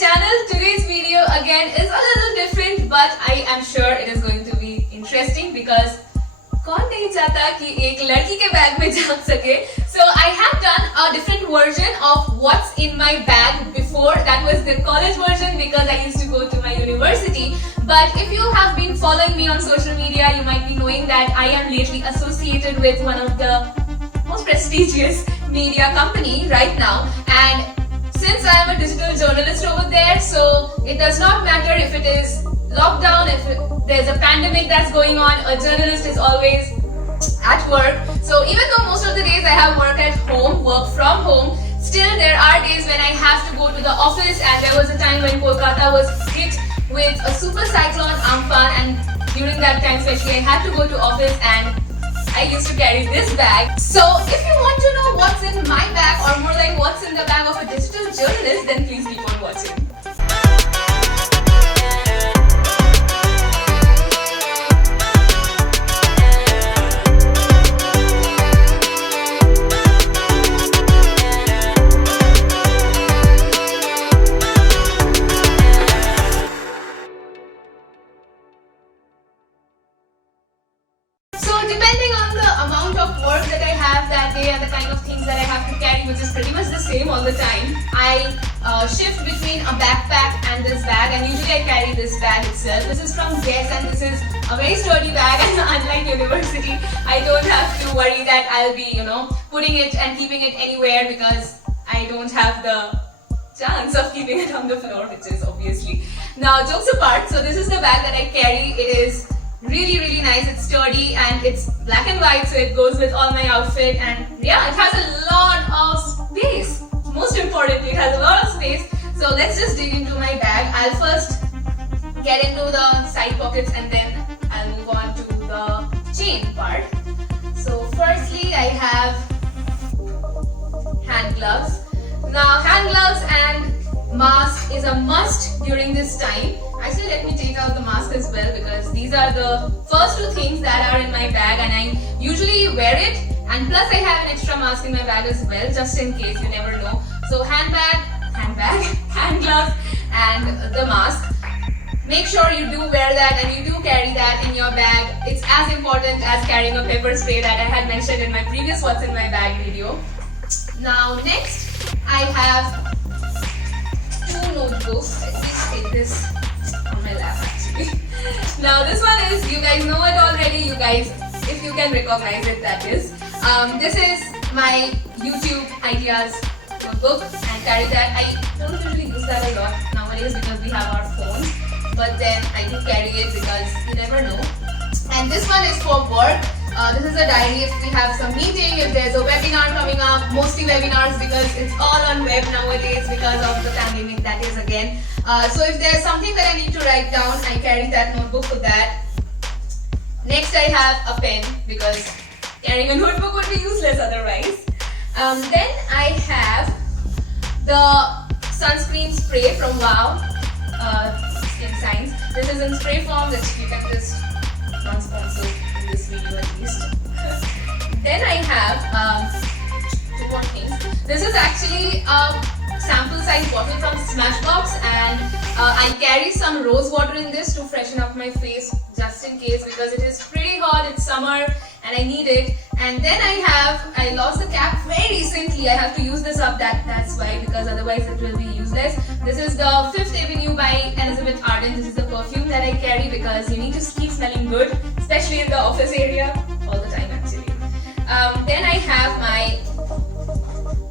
channel. Today's video again is a little different, but I am sure it is going to be interesting because कौन नहीं चाहता कि एक लड़की के बैग में झांक सके. So I have done a different version of what's in my bag before. That was the college version because I used to go to my university. But if you have been following me on social media, you might be knowing that I am lately associated with one of the most prestigious media company right now. And since I am a digital journalist over there, so it does not matter if it is lockdown, if there's a pandemic that's going on, a journalist is always at work. So even though most of the days I have work at home, work from home, still there are days when I have to go to the office, and there was a time when Kolkata was hit with a super cyclone Amphan, and during that time especially I had to go to office and I used to carry this bag. So if you want to know what's in my bag, or more like what's in the bag of a digital journalist, then please keep on watching. Depending on the amount of work that I have that day and the kind of things that I have to carry, which is pretty much the same all the time, I shift between a backpack and this bag, and usually I carry this bag itself. This is from Guess, and this is a very sturdy bag, and unlike university, I don't have to worry that I'll be, putting it and keeping it anywhere because I don't have the chance of keeping it on the floor, which is obviously. Now, jokes apart, so this is the bag that I carry. It is really nice. It's sturdy and it's black and white, so it goes with all my outfit, and yeah, it has a lot of space. Most importantly, it has a lot of space. So let's just dig into my bag. I'll first get into the side pockets and then I'll move on to the chain part. So firstly, I have hand gloves. Now, hand gloves and mask is a must during this time. Actually, let me take out the mask as well, because these are the first two things that are in my bag, and I usually wear it, and plus I have an extra mask in my bag as well, just in case, you never know. So hand gloves and the mask. Make sure you do wear that and you do carry that in your bag. It's as important as carrying a pepper spray that I had mentioned in my previous What's in My Bag video. Now next, I have two notebooks. Let me take this on my lap actually. Now this one is, you guys know it already, you guys, if you can recognize it, that is. This is my YouTube ideas notebook, and carry that. I don't usually use that a lot nowadays because we have our phones, but then I do carry it because you never know. And this one is for work. This is a diary if we have some meeting, if there's a webinar coming up, mostly webinars because it's all on web nowadays because of the pandemic, that is again. So if there's something that I need to write down, I carry that notebook for that. Next I have a pen because carrying a notebook would be useless otherwise. Then I have the sunscreen spray from Wow Skin Science. This is in spray form, that you can just not sponsor in this video at least. Then I have two more things. This is actually a sample size bottle from Smashbox, and I carry some rose water in this to freshen up my face just in case, because it is pretty hot, it's summer and I need it. And then I lost the cap very recently. I have to use this up, that's why, because otherwise it will be useless. This is the Fifth Avenue by Elizabeth Arden. This is the perfume that I carry because you need to keep smelling good, especially in the office area, all the time actually. Then I have my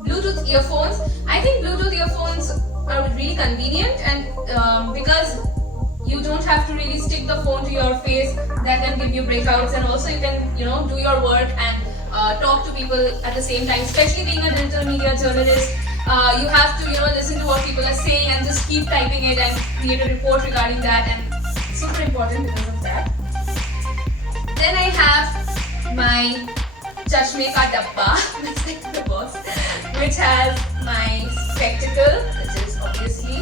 Bluetooth earphones. I think Bluetooth earphones are really convenient, and because you don't have to really stick the phone to your face, that can give you breakouts, and also you can do your work and talk to people at the same time. Especially being a digital media journalist, you have to listen to what people are saying and just keep typing it and create a report regarding that, and it's super important because of that. Then I have my Chashme Ka Dabba, that's like the box, which has my spectacle, which is obviously,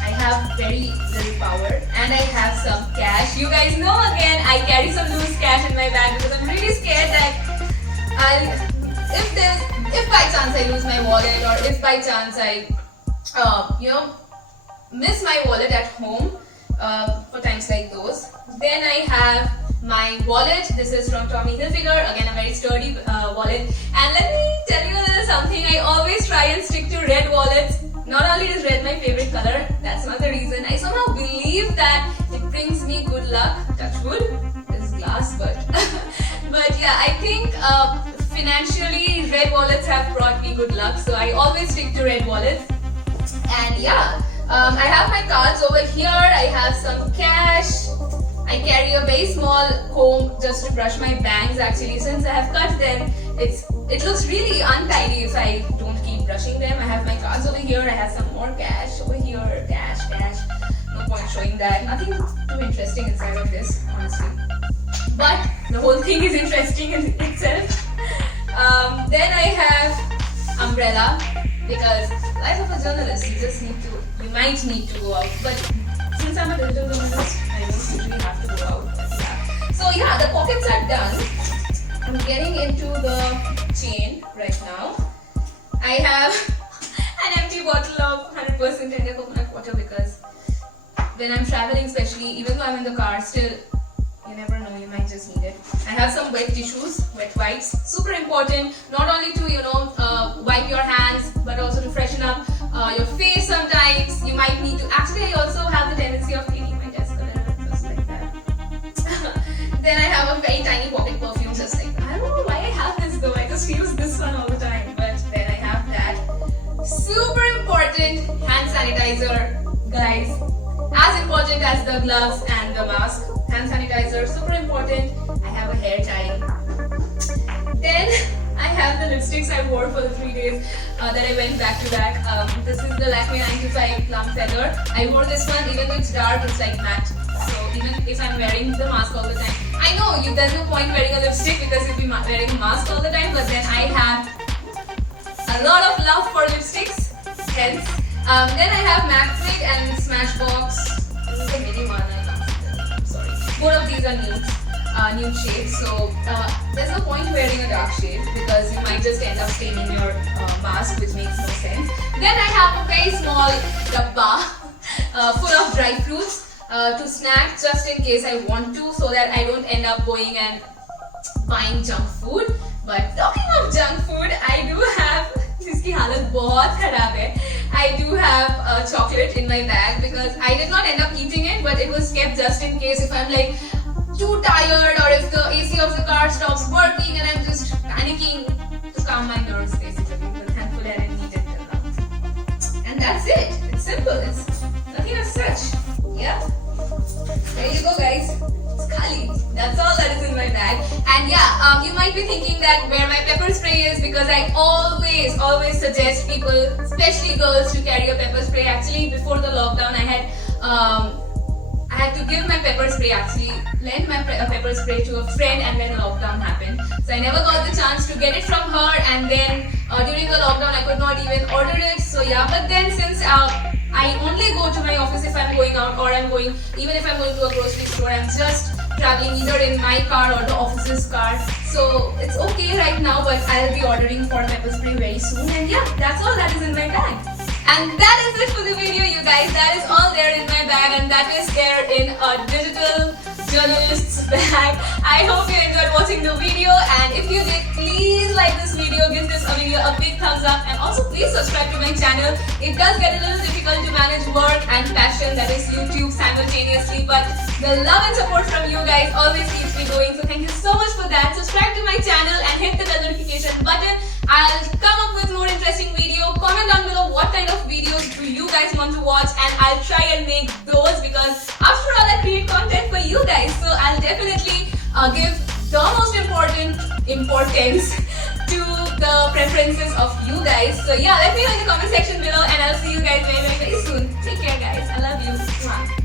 I have very little power, and I have some cash. You guys know again, I carry some loose cash in my bag because I'm really scared that if by chance I lose my wallet, or if by chance I miss my wallet at home for times like those. Then I have my wallet. This is from Tommy Hilfiger. Again, a very sturdy wallet. And let me tell you a little something. I always try and stick to red wallets. Not only is red my favorite color, that's not the reason. I somehow believe that it brings me good luck. Touch wood. This is glass, but but yeah, I think financially red wallets have brought me good luck. So I always stick to red wallets. And yeah, I have my cards over here. I have some cash. I carry a very small comb just to brush my bangs. Actually, since I have cut them, it looks really untidy if I don't keep brushing them. I have my cards over here. I have some more cash over here. Cash. No point showing that. Nothing too interesting inside of this, honestly. But the whole thing is interesting in itself. Then I have umbrella, because life of a journalist, you might need to go out. But since I'm a digital journalist, I don't usually have to go out. Yeah. So yeah, the pockets are done. I'm getting into the chain right now. I have an empty bottle of 100% tender coconut water, because when I'm traveling, especially, even though I'm in the car, still, you never know, you might just need it. I have some wet tissues, wet wipes, super important, not only to, wipe your hands, but also to freshen up your face sometimes. You might need to, actually I also have the tendency of cleaning my desk a little bit, just like that. Then I have a very tiny pocket perfume, just like that. I don't know why I have this though, I just use this one all the time. But then I have that. Super important hand sanitizer, guys. As important as the gloves and the mask. Hand sanitizer, super important. I have a hair tie. Then I have the lipsticks I wore for the 3 days that I went back to back. This is the Lakme 95 Plum Feather. I wore this one, even though it's dark, it's like matte. So even if I'm wearing the mask all the time, I know there's no point wearing a lipstick because you'll be wearing a mask all the time. But then I have a lot of love for lipsticks. Hence, then I have MAC Fit and Smashbox. This is the mini one. I'm sorry. Both of these are nude shades, so there's no point wearing a dark shade because you might just end up staining your mask, which makes no sense. Then I have a very small dabba full of dry fruits to snack just in case I want to, so that I don't end up going and buying junk food. But talking of junk food, I do have जिसकी हालत बहुत खराब है. I do have chocolate in my bag because I did not end up eating it, but it was kept just in case if I'm like too tired or if the AC of the car stops working and I'm just panicking to calm my nerves basically. But thankfully I didn't eat it till now. And that's it. It's simple. It's nothing as such. Yeah. There you go, guys. It's khali. That's all that is in my bag. And yeah, you might be thinking that where my pepper spray is, because I always suggest people, especially girls, to carry a pepper spray. Actually, before the lockdown, I had to give my pepper spray, actually lend my pepper spray to a friend, and then lockdown happened. So I never got the chance to get it from her, and then during the lockdown I could not even order it. So yeah, but then since I only go to my office if I'm going out, or even if I'm going to a grocery store, I'm just traveling either in my car or the office's car. So it's okay right now, but I'll be ordering for pepper spray very soon. And yeah, that's all that is in my bag. And that is it for the video, you guys. That is all there in my bag, and that is there in a digital journalist's bag. I hope you enjoyed watching the video, and if you did, please like this video, give this video a big thumbs up, and also please subscribe to my channel. It does get a little difficult to manage work and passion, that is YouTube, simultaneously, but the love and support from you guys always keeps me going, so thank you so much for that. Subscribe to my channel and hit the bell notification button. I'll come up with more interesting video. Comment down below what kind of videos do you guys want to watch, and I'll try and make those, because after all I create content for you guys, so I'll definitely give the most importance to the preferences of you guys. So yeah, let me know in the comment section below, and I'll see you guys very, very, very soon. Take care, guys. I love you. Mwah.